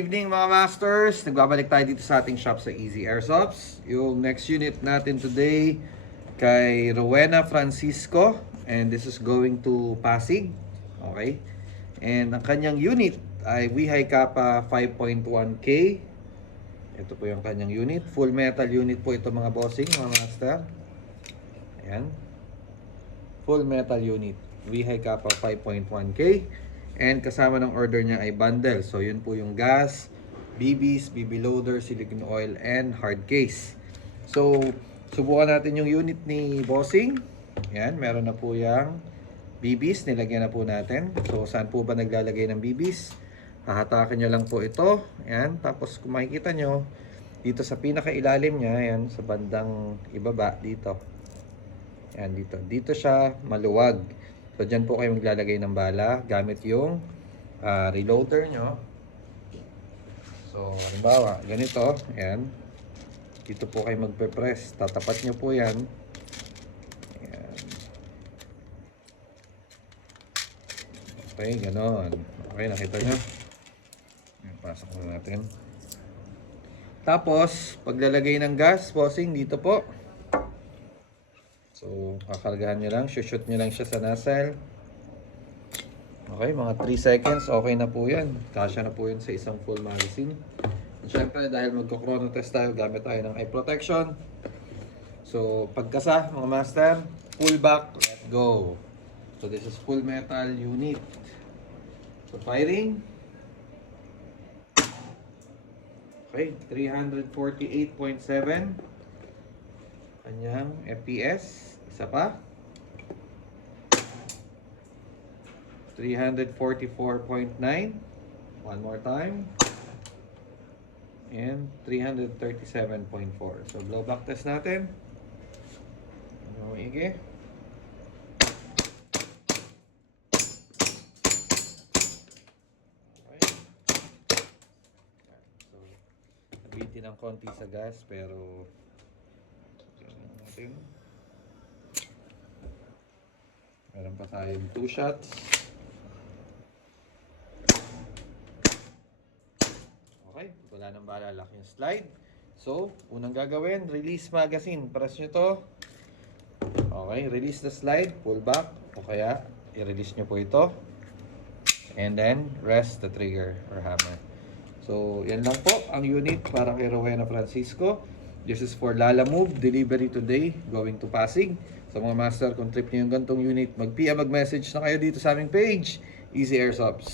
Good evening mga masters, nagbabalik tayo dito sa ating shop sa Easy Airsofts. Yung next unit natin today kay Rowena Francisco, and this is going to Pasig. Okay, and ang kanyang unit ay Weehai Kappa 5.1K. Ito po yung kanyang unit, full metal unit po ito mga bossing, mga master. Ayan, full metal unit Weehai Kappa 5.1K. And kasama ng order niya ay bundle. So yun po yung gas, BBs, BB loader, silicone oil, and hard case. So subukan natin yung unit ni Bossing. Yan, meron na po yung BBs, nilagyan na po natin. So saan po ba naglalagay ng BBs? Hahatakin nyo lang po ito. Yan, tapos kung makikita nyo, dito sa pinakailalim niya, yan, sa bandang ibaba dito. Yan, dito. Dito siya maluwag. So, dyan po kayo maglalagay ng bala gamit yung reloader nyo. So, halimbawa, ganito. Ayan. Dito po kayo magpe-press. Tatapat nyo po yan. Ayan. Okay, ganon. Okay, nakita nyo. Ayan, pasok na natin. Tapos, paglalagay ng gas, bossing, dito po. So, kakargahan nyo lang. Shoot nyo lang siya sa nozzle. Okay, mga 3 seconds. Okay na po yan. Kasya na po yun sa isang full magazine. And syempre, dahil magko-chrono test tayo, gamit tayo ng eye protection. So, pagkasa, mga master, pull back, let go. So, this is full metal unit. So, firing. Okay, 348.7. Kanyang FPS. Isa pa. 344.9. One more time. And 337.4. So, blowback test natin. Ano maigi? Okay. So, nabitin ng konti sa gas, pero natin. Meron pa tayong 2 shots. Okay, wala nang balalak yung slide. So, unang gagawin, release magazine. Press nyo to. Okay, release the slide, pull back. O kaya, i-release nyo po ito. And then, rest the trigger or hammer. So, yan lang po ang unit para kay Rowena Francisco. This is for Lala Move, delivery today, going to Pasig. So mga master, kung trip nyo yung gantong unit, mag-PM, mag-message na kayo dito sa aming page, Easy Airsofts.